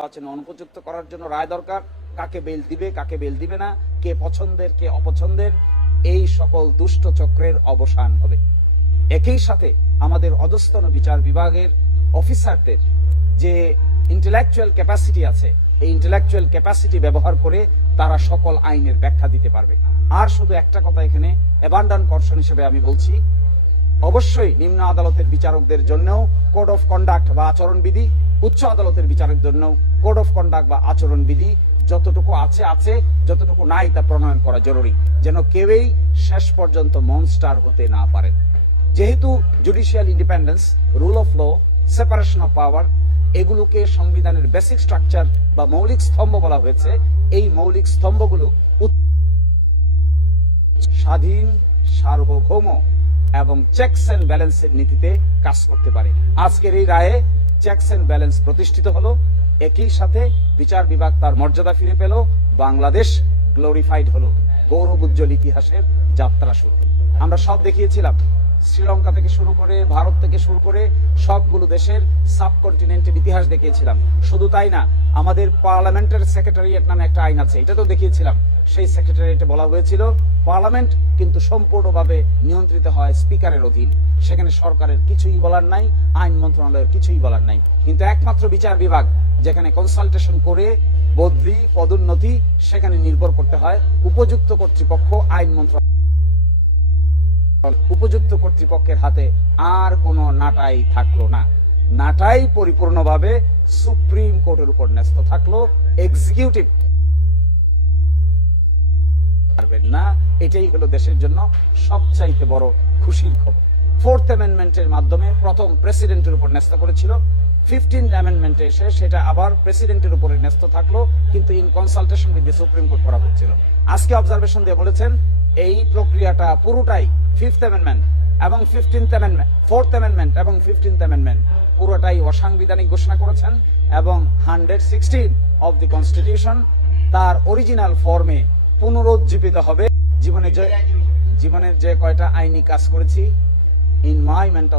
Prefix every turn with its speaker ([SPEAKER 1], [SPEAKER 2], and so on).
[SPEAKER 1] নির্বাচনে অনুপযুক্ত করার জন্য রায় দরকার। কাকে বেল দিবে, কাকে বেল দিবে না, কে পছন্দের, কে অপছন্দের, এই সকল দুষ্ট চক্রের অবসান হবে। একই সাথে আমাদের অধস্তন বিচার বিভাগের অফিসারদের যে ইন্টেলেকচুয়াল ক্যাপাসিটি আছে, এই ইন্টেলেকচুয়াল ক্যাপাসিটি ব্যবহার করে তারা সকল আইনের ব্যাখ্যা দিতে পারবে। আর শুধু একটা কথা এখানে অ্যাবান্ডান কর্ষণ হিসেবে আমি বলছি, অবশ্যই নিম্ন আদালতের বিচারকদের জন্যও কোড অফ কন্ডাক্ট বা আচরণবিধি, উচ্চ আদালতের বিচারের জন্য কোড অফ কন্ডাক্ট বা আচরণবিধি যতটুকু আছে আছে, যতটুকু নাই তা প্রণয়ন করা জরুরি। যেন কেউই শেষ পর্যন্ত মনস্টার হতে না পারে। যেহেতু judicial independence rule of law separation of power এগুলোকে সংবিধানের বেসিক স্ট্রাকচার বা মৌলিক স্তম্ভ বলা হয়েছে, এই মৌলিক স্তম্ভগুলো স্বাধীন, সার্বভৌম এবং চেকস এন্ড ব্যালেন্সের নীতিতে কাজ করতে পারে। আজকের এই রায়ে চেকস এন্ড ব্যালেন্স প্রতিষ্ঠিত হলো। একই সাথে বিচার বিভাগ তার মর্যাদা ফিরে পেল। বাংলাদেশ গ্লোরিফাইড হলো। গৌরব উজ্জ্বল ইতিহাসের যাত্রা শুরু। আমরা সব দেখিয়েছিলাম। শ্রীলঙ্কা থেকে শুরু করে, ভারত থেকে শুরু করে সবগুলো দেশের সাবকন্টিনেন্টের ইতিহাস দেখিয়েছিলাম। শুধু তাই না, আমাদের পার্লামেন্টের সেক্রেটারিয়েট নামে একটা আইন আছে এটা তো দেখিয়েছিলাম। সেই সেক্রেটারিয়েটে বলা হয়েছিল, পার্লামেন্ট কিন্তু সম্পূর্ণভাবে নিয়ন্ত্রিত হয় স্পিকারের অধীন। সেখানে সরকারের কিছুই বলার নাই, আইন মন্ত্রণালয়ের কিছুই বলার নাই। কিন্তু একমাত্র বিচার বিভাগ যেখানে কনসালটেশন করে বদলি, পদোন্নতি সেখানে নির্ভর করতে হয় উপযুক্ত কর্তৃপক্ষ, আইন মন্ত্রণালয়। উপযুক্ত কর্তৃপক্ষের হাতে আর কোনো নাটাই থাকল না। নাটাই পরিপূর্ণভাবে সুপ্রিম কোর্টের উপর ন্যস্ত থাকল। এক্সিকিউটিভ পারবেন না। এটাই হলো দেশের জন্য সবচাইতে বড় খুশির খবর। ফোর্থ অ্যামেন্ডমেন্টের মাধ্যমে প্রথম প্রেসিডেন্টের উপর ন্যস্ত করেছিল ফিফটিন অ্যামেন্ডমেন্টে এসে সেটা আবার প্রেসিডেন্টের উপরে ন্যস্ত থাকল কিন্তু in consultation with the Supreme Court করা হচ্ছিল। আজকে অবজারভেশন দিয়ে বলেছেন এই প্রক্রিয়াটা পুরোটাই ফিফথ অ্যামেন্ডমেন্ট এবং ফিফটিন্থ অ্যামেন্ডমেন্ট ফোর্থ অ্যামেন্ডমেন্ট এবং ফিফটিন্থ অ্যামেন্ডমেন্ট পুরোটাই অসাংবিধানিক ঘোষণা করেছেন এবং hundred sixteen of the constitution তার অরিজিনাল ফর্মে পুনরুজ্জীবিত হবে। জীবনে জীবনের যে কয়টা আইনি কাজ করেছি ইন মাই মেন্টাল